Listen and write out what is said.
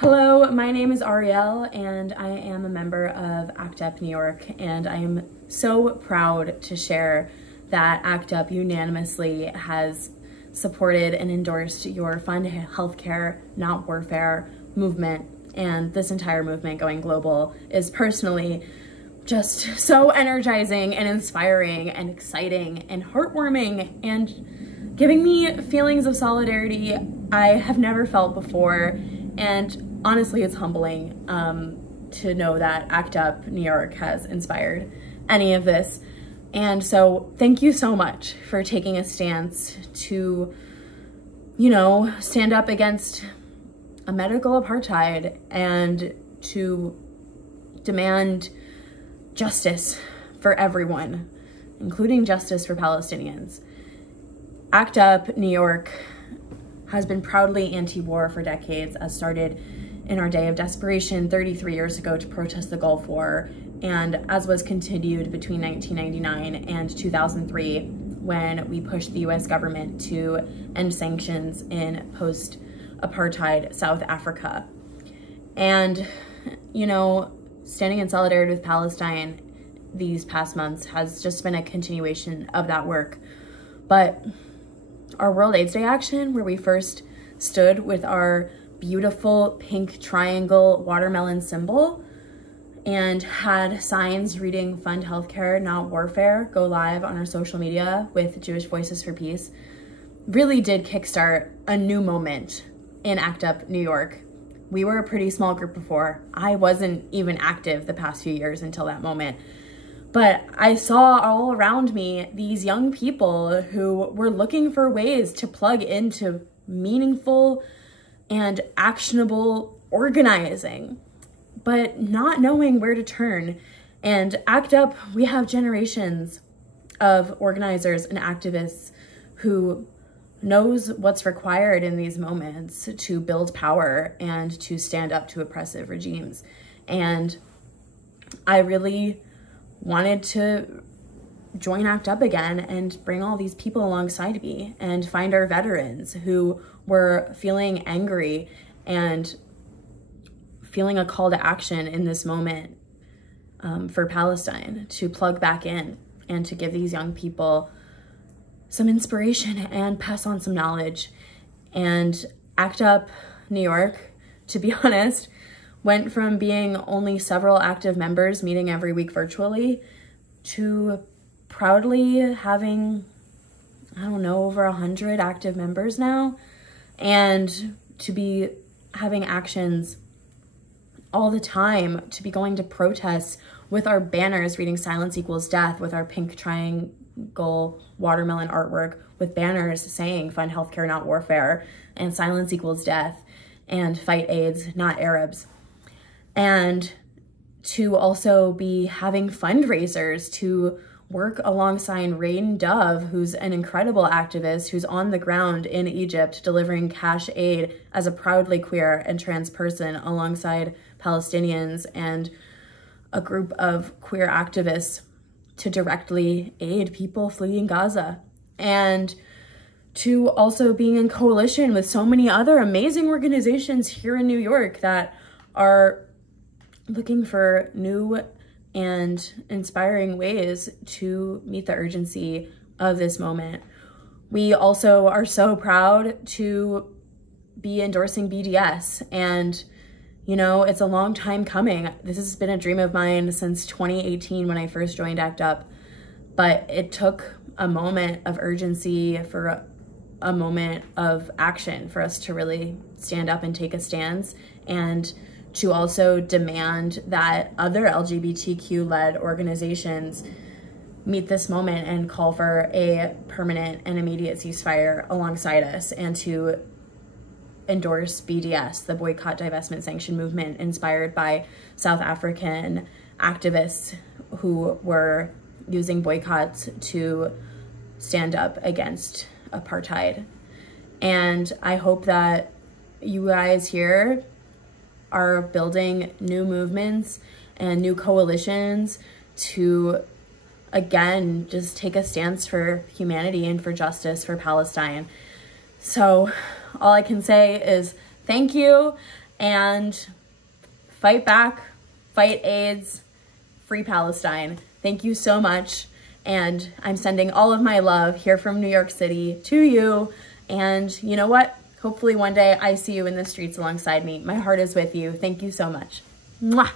Hello, my name is Ariel and I am a member of ACT UP New York, and I am so proud to share that ACT UP unanimously has supported and endorsed your Fund Healthcare, Not Warfare movement, and this entire movement going global is personally just so energizing and inspiring and exciting and heartwarming and giving me feelings of solidarity I have never felt before. And honestly, it's humbling to know that ACT UP New York has inspired any of this. And so thank you so much for taking a stance to, stand up against a medical apartheid and to demand justice for everyone, including justice for Palestinians. ACT UP New York has been proudly anti-war for decades, as started in our day of desperation 33 years ago to protest the Gulf War, and as was continued between 1999 and 2003 when we pushed the US government to end sanctions in post-apartheid South Africa. And, standing in solidarity with Palestine these past months has just been a continuation of that work. But our World AIDS Day action, where we first stood with our beautiful pink triangle watermelon symbol and had signs reading Fund Healthcare, Not Warfare go live on our social media with Jewish Voices for Peace, really did kickstart a new moment in ACT UP New York. We were a pretty small group before. I wasn't even active the past few years until that moment. But I saw all around me these young people who were looking for ways to plug into meaningful and actionable organizing, but not knowing where to turn. And ACT UP, we have generations of organizers and activists who knows what's required in these moments to build power and to stand up to oppressive regimes. And I really wanted to join ACT UP again and bring all these people alongside me and find our veterans who were feeling angry and feeling a call to action in this moment for Palestine, to plug back in and to give these young people some inspiration and pass on some knowledge. And ACT UP New York, to be honest, went from being only several active members meeting every week virtually to proudly having, over 100 active members now, and to be having actions all the time, to be going to protests with our banners reading Silence Equals Death, with our pink triangle watermelon artwork, with banners saying Fund Healthcare, Not Warfare, and Silence Equals Death, and Fight AIDS, Not Arabs. And to also be having fundraisers to work alongside Rain Dove, who's an incredible activist who's on the ground in Egypt delivering cash aid as a proudly queer and trans person alongside Palestinians and a group of queer activists to directly aid people fleeing Gaza. And to also being in coalition with so many other amazing organizations here in New York that are looking for new and inspiring ways to meet the urgency of this moment. We also are so proud to be endorsing BDS, and it's a long time coming. This has been a dream of mine since 2018 when I first joined ACT UP, but it took a moment of urgency for a moment of action for us to really stand up and take a stance, and to also demand that other LGBTQ-led organizations meet this moment and call for a permanent and immediate ceasefire alongside us, and to endorse BDS, the Boycott, Divestment, Sanction movement, inspired by South African activists who were using boycotts to stand up against apartheid. And I hope that you guys here are building new movements and new coalitions to, again, just take a stance for humanity and for justice for Palestine. So all I can say is thank you, and fight back, fight AIDS, free Palestine. Thank you so much. And I'm sending all of my love here from New York City to you. And you know what? Hopefully one day I see you in the streets alongside me. My heart is with you. Thank you so much. Mwah!